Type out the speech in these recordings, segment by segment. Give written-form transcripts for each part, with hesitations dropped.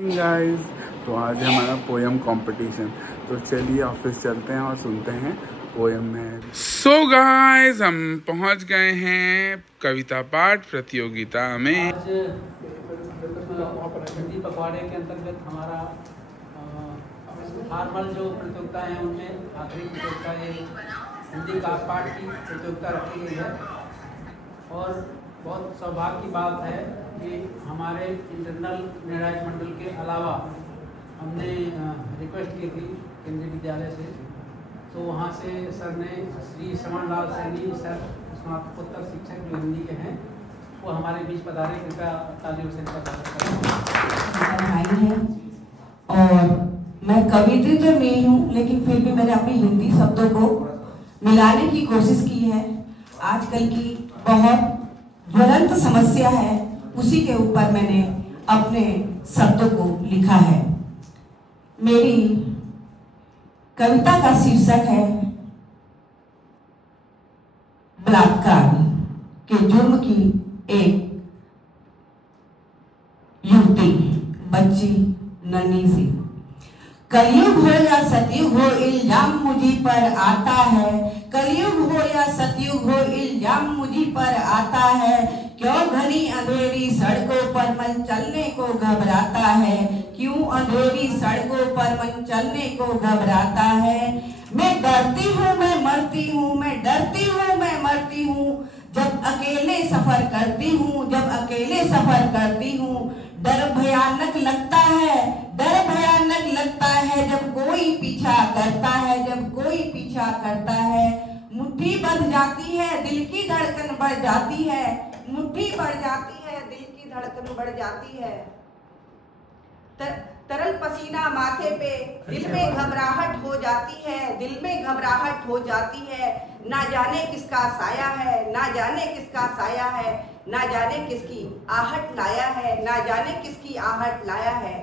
Guys, तो आज है हमारा पोयम कंपटीशन। तो चलिए ऑफिस चलते हैं और सुनते हैं पोयम में। सो गाइस, हम पहुंच गए हैं कविता पाठ प्रतियोगिता में। आज हिंदी पखवाड़े के अंतर्गत हमारा फॉर्मल जो प्रतियोगिता है उनमें आखिरी प्रतियोगिता ये हिंदी का पाठ की प्रतियोगिता रखी गई है। और बहुत सौभाग्य की बात है कि हमारे इंटरनल निर्णायक मंडल के अलावा हमने रिक्वेस्ट की थी केंद्रीय विद्यालय से, तो वहाँ से सर ने श्री श्रवण लाल सैनी सर स्नातकोत्तर शिक्षक जो हिंदी के हैं वो हमारे बीच पधारे। कृपया तालियों से भाई हैं। और मैं कवित्री तो नहीं हूँ, लेकिन फिर भी मैंने अपनी हिंदी शब्दों को मिलाने की कोशिश की है। आजकल की बहुत ज्वलंत समस्या है, उसी के ऊपर मैंने अपने शब्दों को लिखा है। मेरी कविता का शीर्षक है बलात्कार के जुर्म की एक युवती, बच्ची नन्ही सी। कलयुग हो या सतयुग हो, इल्जाम मुझी पर आता है। कलयुग हो या सतयुग हो, इल्जाम मुझी पर आता है। क्यों घनी अंधेरी सड़कों पर मन चलने को घबराता है। क्यों अंधेरी सड़कों पर मन चलने को घबराता है। मैं डरती हूँ, मैं मरती हूँ, मैं डरती हूँ, मैं मरती हूँ। जब अकेले सफर करती हूँ, जब अकेले सफर करती हूँ। डर भयानक लगता है, डर भयानक लगता है जब कोई पीछा करता है, जब कोई पीछा करता है। मुट्ठी बढ़ जाती है, दिल की धड़कन बढ़ जाती है। मुट्ठी बढ़ जाती है, दिल की धड़कन बढ़ जाती है। तरल पसीना माथे पे, दिल में घबराहट हो जाती है, दिल में घबराहट हो जाती है। ना जाने किसका साया है, ना जाने किसका साया है। ना जाने किसकी आहट लाया है, ना जाने किसकी आहट लाया है।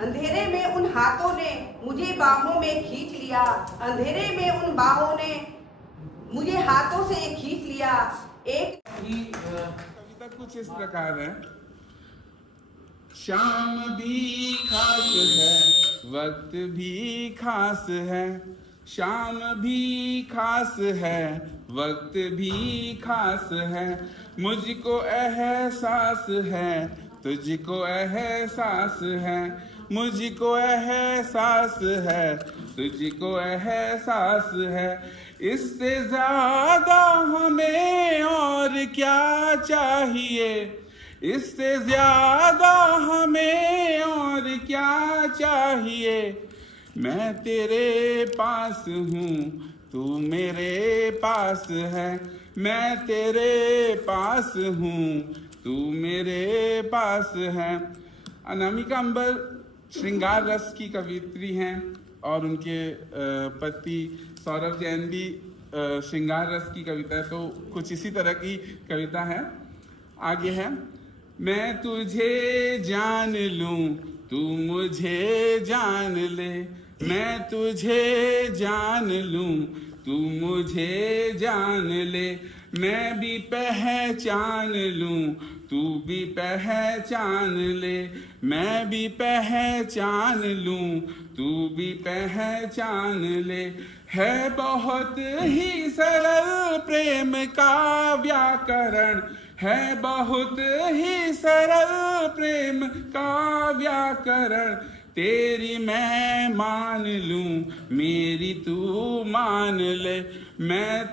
अंधेरे में उन हाथों ने मुझे बाहों में खींच लिया, अंधेरे में उन बाहों ने मुझे हाथों से खींच लिया। एक कविता कुछ इस प्रकार है। शाम भी खास है, वक्त भी खास है। शाम भी खास है, वक्त भी खास है। मुझको एहसास है, तुझको एहसास है। मुझको एहसास है, तुझको एहसास है। इससे ज्यादा हमें और क्या चाहिए। इससे ज्यादा हमें और क्या चाहिए। मैं तेरे पास हूँ, तू मेरे पास है। मैं तेरे पास हूँ, तू मेरे पास है। अनामिका अंबर श्रृंगार रस की कवित्री हैं और उनके पति सौरभ जैन भी श्रृंगार रस की कविता है। तो कुछ इसी तरह की कविता है। आगे है। मैं तुझे जान लूं, तू मुझे जान ले। मैं तुझे जान लूं, तू मुझे जान ले। मैं भी पहचान लूं, तू भी पहचान ले। मैं भी पहचान लूं, तू भी पहचान ले। है बहुत ही सरल प्रेम का व्याकरण, है बहुत ही सरल प्रेम का व्याकरण। तेरी मैं मान लूं, मेरी तू मान ले। मैं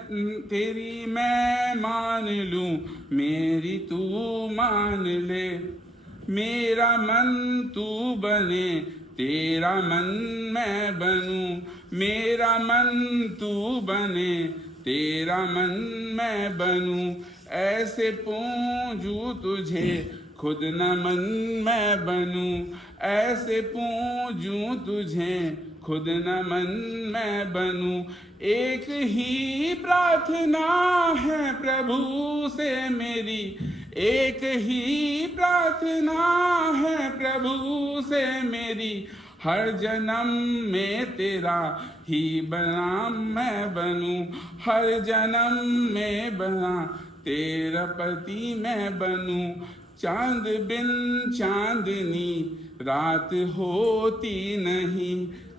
तेरी मैं मान लूं, मेरी तू मान ले। मेरा मन तू बने, तेरा मन मैं बनूं। मेरा मन तू बने, तेरा मन मैं बनूं। ऐसे पूजूं तुझे, खुद न मन मैं बनूं। ऐसे पूजूं तुझे, खुद न मन मैं बनूं। एक ही प्रार्थना है प्रभु से मेरी। एक ही प्रार्थना है प्रभु से मेरी। हर जन्म में तेरा ही बना मैं बनूं। हर जन्म में बना तेरा पति मैं बनूं। चांद बिन चांदनी रात होती नहीं,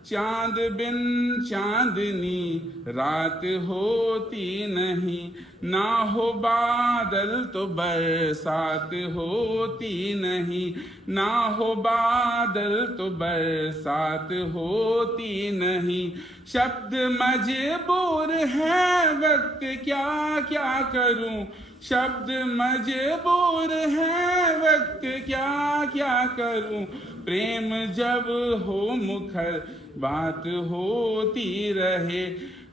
चांद बिन चांदनी रात होती नहीं, ना हो बादल तो बरसात होती नहीं, ना हो बादल तो बरसात होती नहीं। शब्द मजबूर है वक्त क्या क्या करूं, शब्द मजबूर है वक्त क्या क्या करूं, प्रेम जब हो मुखर बात होती रहे,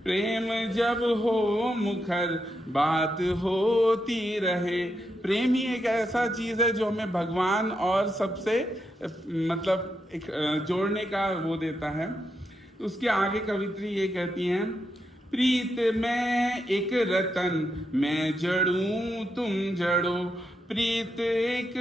प्रेम जब हो मुखर बात होती रहे। प्रेम ही एक ऐसा चीज है जो हमें भगवान और सबसे मतलब एक जोड़ने का वो देता है। उसके आगे कवित्री ये कहती हैं, प्रीत में एक रतन मैं जड़ूं तुम जड़ो, प्रीत एक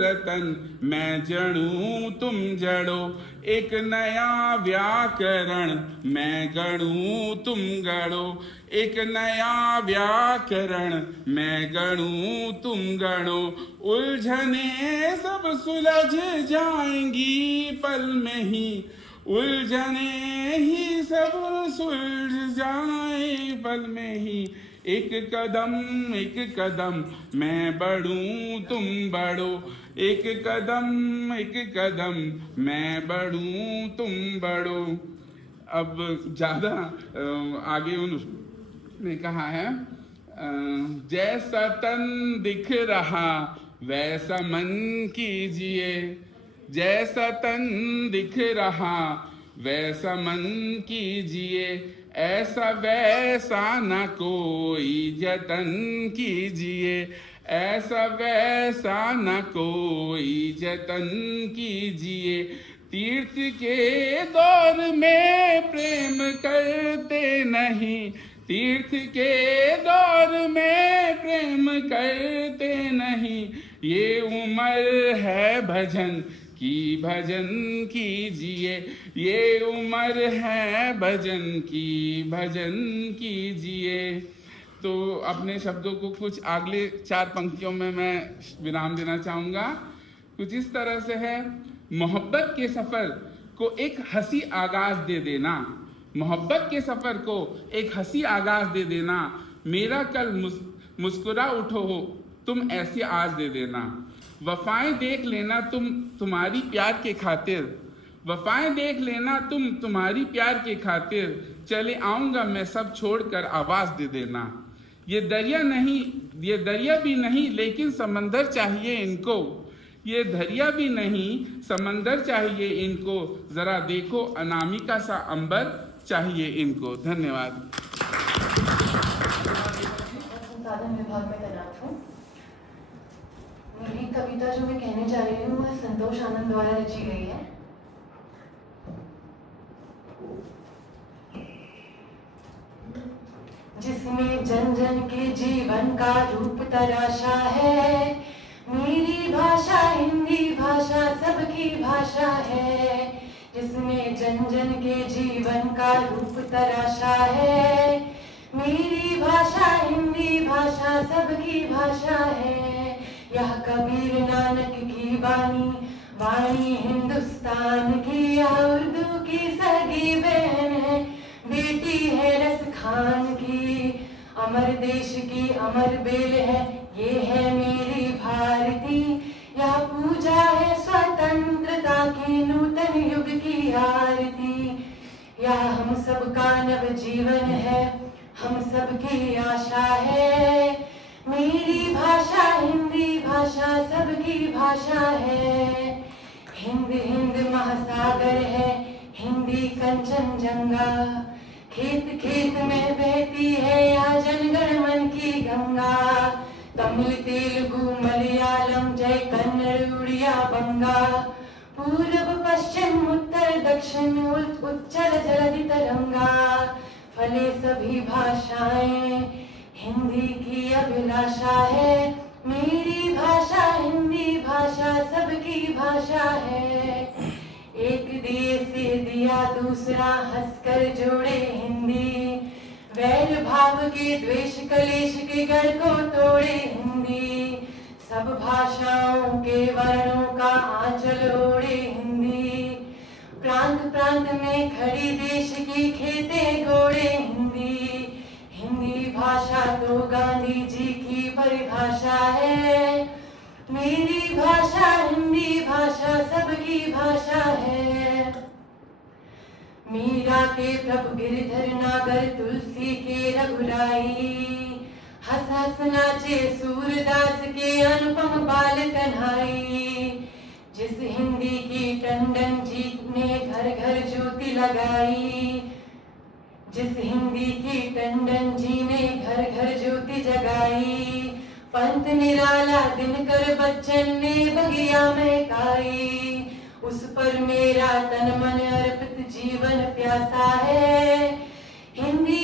रतन मैं जड़ूं तुम जड़ो, एक नया व्याकरण मैं गढ़ूं तुम गढ़ो, एक नया व्याकरण मैं गढ़ूं तुम गढ़ो, उलझने सब सुलझ जाएंगी पल में ही, उलझने ही सब सुलझ जाए पल में ही, एक कदम मैं बढ़ूं तुम बढ़ो, एक कदम मैं बढ़ूं तुम बढ़ो। अब ज्यादा आगे उन्होंने कहा है, जैसा तन दिख रहा वैसा मन कीजिए, जैसा तन दिख रहा वैसा मन कीजिए, ऐसा वैसा न कोई जतन कीजिए, ऐसा वैसा न कोई जतन कीजिए, तीर्थ के दौर में प्रेम करते नहीं, तीर्थ के दौर में प्रेम करते नहीं, ये उम्र है भजन की भजन कीजिए, ये उम्र है भजन की भजन कीजिए। तो अपने शब्दों को कुछ अगले 4 पंक्तियों में मैं विराम देना चाहूँगा। कुछ इस तरह से है, मोहब्बत के सफ़र को एक हंसी आगाज दे देना, मोहब्बत के सफ़र को एक हंसी आगाज दे देना, मेरा कल मुस्कुरा उठो हो तुम ऐसी आज दे देना, वफाएं देख लेना तुम तुम्हारी प्यार के खातिर, वफाएं देख लेना तुम तुम्हारी प्यार के खातिर, चले आऊंगा मैं सब छोड़कर आवाज दे देना, ये दरिया भी नहीं लेकिन समंदर चाहिए इनको, ये दरिया भी नहीं समंदर चाहिए इनको, जरा देखो अनामिका सा अंबर चाहिए इनको। धन्यवाद। संसाधन विभाग में तैनात हूँ। मेरी कविता जो मैं कहने जा रही हूँ वह संतोष आनंद द्वारा रची गई है। जिसमें जन जन के जीवन का रूप तराशा है, मेरी भाषा हिंदी भाषा सबकी भाषा है, जिसमें जन जन के जीवन का रूप तराशा है, मेरी भाषा हिंदी भाषा सबकी भाषा है, यह कबीर नानक की वाणी, वाणी हिंदुस्तान की, यह उर्दू की सगी बहन है, बेटी है रस खान की, अमर देश की अमर बेल है, ये है मेरी भारती, यह पूजा है स्वतंत्रता की नूतन युग की आरती, यह हम सबका नव जीवन है, हम सबकी आशा है, मेरी भाषा हिंदी भाषा सबकी भाषा है, हिंद हिंद महासागर है, हिंदी कंचनजंगा, खेत खेत में बहती है या जनगण मन की गंगा, तमिल तेलुगु मलयालम जय कन्नड़ उड़िया बंगा, पूर्व पश्चिम उत्तर दक्षिण उच्चल जलधि तरंगा, फले सभी भाषाएं हिंदी की अभिलाषा है, मेरी भाषा हिंदी भाषा सबकी भाषा है, एक दिए से दिया दूसरा हंसकर जोड़े हिंदी, वैर भाव के द्वेष कलेश के गढ़ को तोड़े हिंदी, सब भाषाओं के वर्णों का आंचल ओढ़े हिंदी, प्रांत प्रांत में खड़ी देश की खेतें गोड़े हिंदी। हिंदी भाषा तो गांधी जी की परिभाषा है, मेरी भाषा हिंदी भाषा सबकी भाषा है। मीरा के प्रभु गिरधर नागर तुलसी के रघुराई, हंस हंस नाचे सूरदास के अनुपम बाल कन्हाई। जिस हिंदी की टंडन जी ने घर घर ज्योति लगाई, जिस हिंदी की टंडन जी ने घर घर ज्योति जगाई। पंत निराला दिनकर बच्चन ने बगिया महकाई, उस पर मेरा तन मन अर्पित जीवन प्यासा है। हिंदी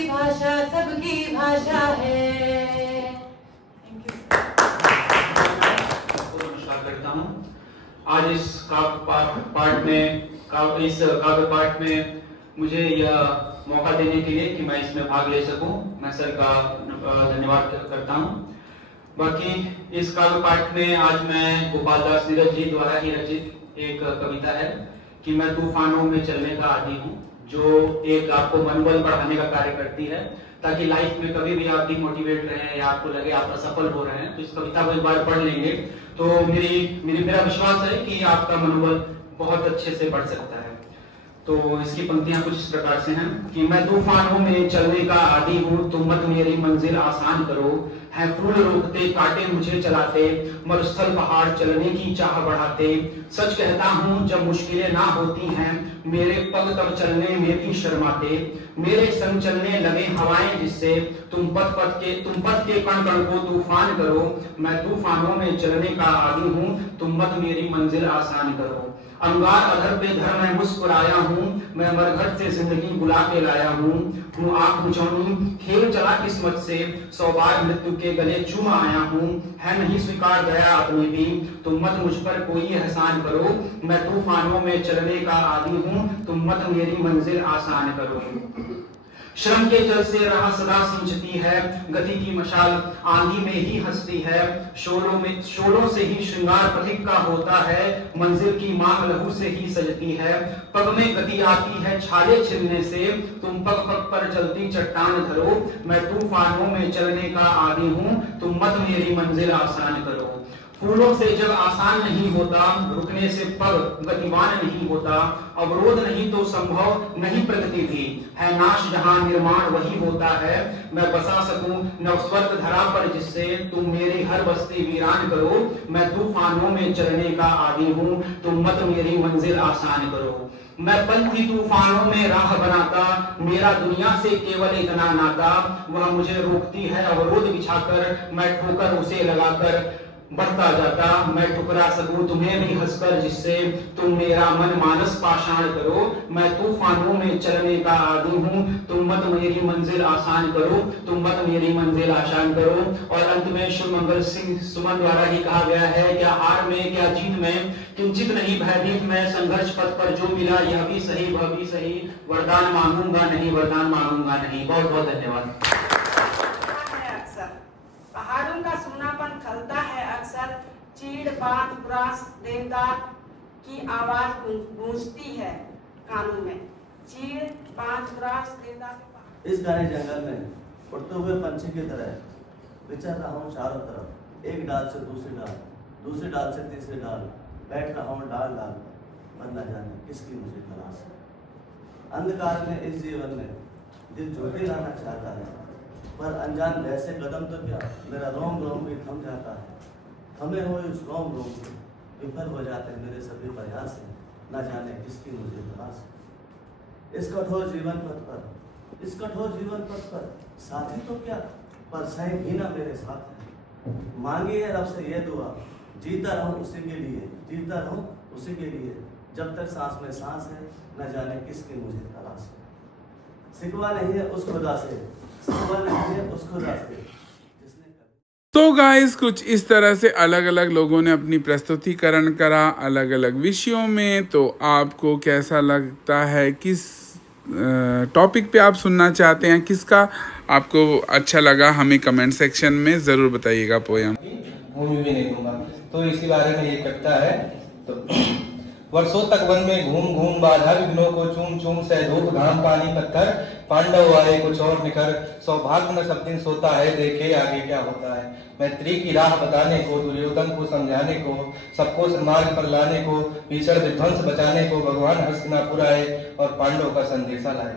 भाषा सबकी भाषा है। नमस्कार करता हूँ। आज इस काव्य पाठ में मुझे यह मौका देने के लिए कि मैं इसमें भाग ले सकूं, मैं सर का धन्यवाद करता हूं। बाकी इस काव्य पाठ में आज मैं गोपाल दास नीरज जी द्वारा ही रचित एक कविता है कि मैं तूफानों में चलने का आदी हूँ, जो एक आपको मनोबल बढ़ाने का कार्य करती है, ताकि लाइफ में कभी भी आप डिमोटिवेट रहे या आपको लगे आप असफल हो रहे हैं तो इस कविता को एक बार पढ़ लेंगे तो मेरा विश्वास है कि आपका मनोबल बहुत अच्छे से बढ़ सकता है। तो इसकी पंक्तियां कुछ इस प्रकार से हैं कि मैं तूफानों में चलने का आदी हूँ, तुम मत मेरी मंजिल आसान करो। है फूल रोकते कांटे मुझे चलाते, मरुस्थल पहाड़ चलने की चाह बढ़ाते। सच कहता हूँ जब मुश्किलें ना होती हैं, मेरे पग तब चलने में भी शर्माते। मेरे संग चलने लगे हवाएं जिससे, तुम पथ के कण कण को तूफान करो। मैं तूफानों में चलने का आदी हूँ, तुम मत मेरी मंजिल आसान करो। अंगार अधर पे धर मैं मुस्कुराया हूँ, मैं मरघट से जिंदगी बुला के लाया हूँ। आंख बुझौनी खेल चला किस्मत से, 100 बार मृत्यु के गले चूम आया हूँ। है नहीं स्वीकार गया अपने भी, तुम मत मुझ पर कोई एहसान करो। मैं तूफानों में चलने का आदी हूँ, तुम मत मेरी मंजिल आसान करो। श्रम के जल से राह सदा सिंचती है, गति की मशाल आंधी में ही हंसती है। शोलों से ही श्रृंगार पथिक का होता है, मंजिल की मांग लहू से ही सजती है। पग में गति आती है छाले छिलने से, तुम पग पग पर चलती चट्टान धरो। मैं तूफानों में चलने का आदी हूँ, तुम मत मेरी मंजिल आसान करो। फूलों से जब आसान नहीं होता, रुकने से पग गतिवान नहीं होता। अवरोध नहीं तो संभव नहीं प्रगति भी, है नाश जहां निर्माण वही होता है। मैं बसा सकूं नवस्वर्ग धरा पर जिससे, तुम मेरी हर बस्ती वीरान करो। मैं तूफानों में चलने का आदी हूँ, तुम मत मेरी मंजिल आसान करो। मैं पंथी तूफानों में राह बनाता, मेरा दुनिया से केवल इतना नाता। वह मुझे रोकती है अवरोध बिछाकर, मैं ठोकर उसे लगाकर बढ़ता जाता। मैं ठुकरा सकूं तुम्हें भी हंसकर जिससे, तुम मेरा मन मानस पाषाण करो। मैं तूफानों में चलने का आदी हूँ, तुम मत मेरी मंजिल आसान करो। तुम मत मेरी मंजिल आसान करो। और अंत में शिव मंगल सिंह सुमन द्वारा ही कहा गया है, क्या हार में क्या जीत में किंचित नहीं भयभीत मैं। संघर्ष पथ पर जो मिला यह भी सही वह भी सही, वरदान मांगूंगा नहीं वरदान मांगूंगा नहीं। बहुत बहुत धन्यवाद। पहाड़ों का सुनापन खलता है अक्सर, चीड़ बात बुरास देवदार की आवाज गूंजती है कानों में। चीड़ बात बुरास देवदार। इस घने जंगल में उड़ते हुए पंछी की तरह विचर रहा हूँ चारों तरफ, एक डाल से दूसरी डाल, दूसरी डाल से तीसरी डाल। बैठ रहा हूँ डाल डाल पर, मन न जाने किसकी मुझे तलाश है। अंधकार में इस जीवन में दिल ज्योति लाना चाहता है, पर अनजान वैसे कदम तो क्या मेरा रोम रोम भी थम जाता है। थमे हुए उस रोम रोम से विफल हो जाते हैं मेरे सभी प्रयास है, न जाने किसकी मुझे तलाश है। इस कठोर जीवन पथ पर साथी तो क्या, पर सही भी ना मेरे साथ है। मांगी है रब से ये दुआ, जीता रहूं उसी के लिए, जब तक सांस में सांस है, न जाने किसकी मुझे तलाश है। सिकवा नहीं है उस खुदा से, तो गाइस कुछ इस तरह से अलग अलग लोगों ने अपनी प्रस्तुतिकरण करा अलग अलग विषयों में। तो आपको कैसा लगता है, किस टॉपिक पे आप सुनना चाहते हैं, किसका आपको अच्छा लगा, हमें कमेंट सेक्शन में ज़रूर बताइएगा पोयम। भूमि भी नहीं दूंगा, तो इसी बारे में ये कविता है। तो वर्षों तक वन में घूम घूम बाधा विघ्नों को चूम चूम सह धूप घाम पानी पत्थर, पांडव आए कुछ और निखर, सौभाग्य न सब दिन सोता है, देखे आगे क्या होता है। मैत्री की राह बताने को, दुर्योधन को समझाने को, सबको सन्मार्ग पर लाने को, भीषण विध्वंस बचाने को भगवान हस्तिनापुर आए और पांडव का संदेशा लाए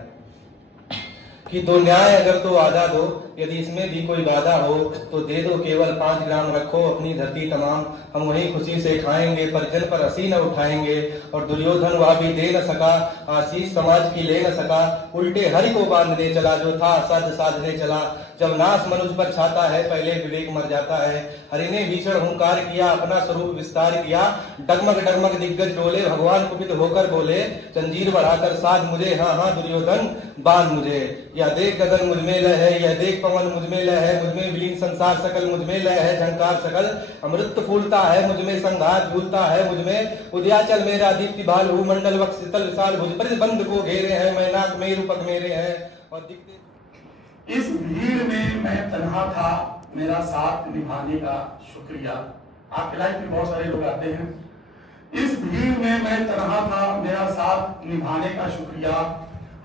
कि दो न्याय अगर तो आधा दो, यदि इसमें भी कोई बाधा हो तो दे दो, केवल 5 ग्राम रखो अपनी धरती तमाम, हम वही खुशी से खाएंगे, परिजन पर हंसी न उठाएंगे। और दुर्योधन वह भी दे न सका, आशीष समाज की ले न सका, उल्टे हरि को बांधने चला, जो था असाध्य साधने चला। जब नाश मनुष्य पर छाता है, पहले विवेक मर जाता है। हरि ने भीषण हुंकार किया, अपना स्वरूप विस्तार किया, डगमग डगमग दिग्गज डोले, भगवान कुपित होकर बोले, जंजीर बढ़ाकर साध मुझे, हाँ हाँ दुर्योधन बांध मुझे। यह देख गगन मुझमें लय है, यह देख पवन मुझमें लय है, मुझमें विलीन संसार सकल मुझमें लय है, झंकार सकल अमृत फूलता है, मुझमें संघात झूलता है, मुझमें उदयाचल मेरा दीप्ति भाल हूँ, मंडल वक्ष शीतल विशाल भुज पर बंद को घेरे हैं, मैनाक मेरु पग मेरे हैं और दिखते। इस भीड़ में मैं तन्हा था, मेरा साथ निभाने का शुक्रिया। आपके लाइफ में बहुत सारे लोग आते हैं। इस भीड़ में मैं तन्हा था, मेरा साथ निभाने का शुक्रिया,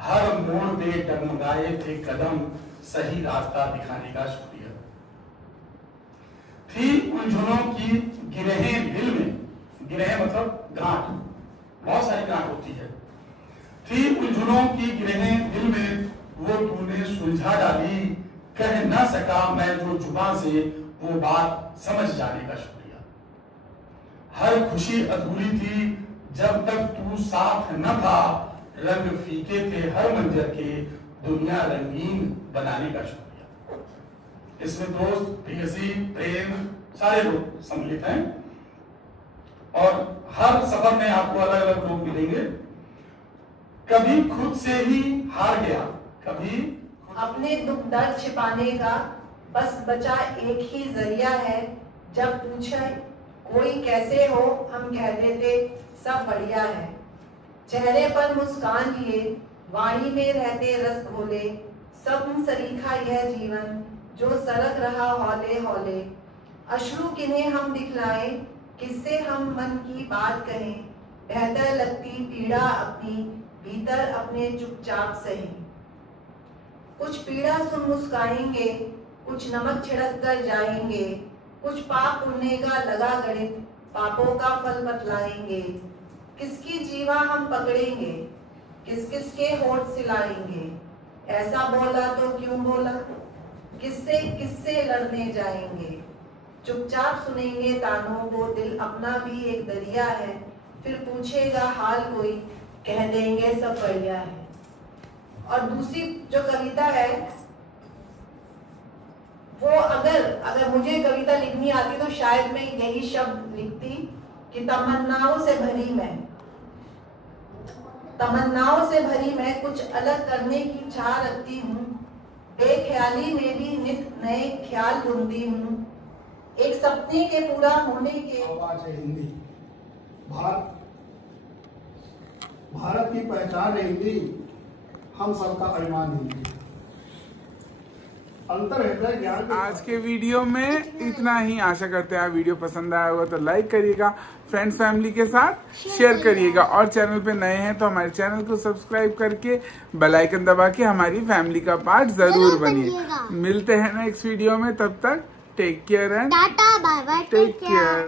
हर मोड़ पे डगमगाए थे कदम, सही रास्ता दिखाने का शुक्रिया। थी उलझनों की गिरहें दिल में, गिरहें मतलब गांठ, बहुत सारी गांठ होती है। थी उलझनों की गिरहें दिल में, वो तूने सुलझा डाली, कह न सका मैं जो जुबान से वो बात समझ जाने का शुक्रिया। हर खुशी अधूरी थी जब तक तू साथ न था, रंग फीके थे हर मंजर के, दुनिया रंगीन बनाने का शुक्रिया। इसमें दोस्त, प्रेयसी, प्रेम सारे लोग सम्मिलित हैं और हर सफर में आपको अलग अलग लोग मिलेंगे। कभी खुद से ही हार गया, कभी अपने दुख दर्द छिपाने का बस बचा एक ही जरिया है, जब पूछे कोई कैसे हो हम कह देते सब बढ़िया है। चेहरे पर मुस्कान लिए, वाणी में रहते रस घोले, स्वप्न सरीखा यह जीवन जो सरक रहा हौले हौले। अश्रु किन्हें हम दिखलाएं, किससे हम मन की बात कहें, बेहतर लगती पीड़ा अपनी भीतर अपने चुपचाप सही। कुछ पीड़ा सुन मुस्काएंगे, कुछ नमक छिड़क कर जाएंगे, कुछ पाप पुण्य का लगा गणित, पापों का फल बतलाएंगे। किसकी जीवा हम पकड़ेंगे, किस किस के होठ सिलाएंगे, ऐसा बोला तो क्यों बोला, किससे किससे लड़ने जाएंगे। चुपचाप सुनेंगे तानों को, दिल अपना भी एक दरिया है, फिर पूछेगा हाल कोई, कह देंगे सब बढ़िया है। और दूसरी जो कविता है वो अगर मुझे कविता लिखनी आती तो शायद मैं यही शब्द लिखती कि तमन्नाओं से भरी मैं कुछ अलग करने की चाह रखती हूँ, बेख्याली में भी नित नए ख्याल बुनती हूँ, एक सपने के पूरा होने के। आवाज है हिंदी, भारत की पहचान है हिंदी, हम सबका अभिमान हिंदी। अंतर हृदय ज्ञान। आज के वीडियो में इतना ही। आशा करते हैं आप वीडियो पसंद आया होगा तो लाइक करिएगा, फ्रेंड्स फैमिली के साथ शेयर करिएगा, और चैनल पे नए हैं तो हमारे चैनल को सब्सक्राइब करके बेल आइकन दबा के हमारी फैमिली का पार्ट जरूर बनिए। मिलते हैं नेक्स्ट वीडियो में, तब तक take care and tata bye bye, take care.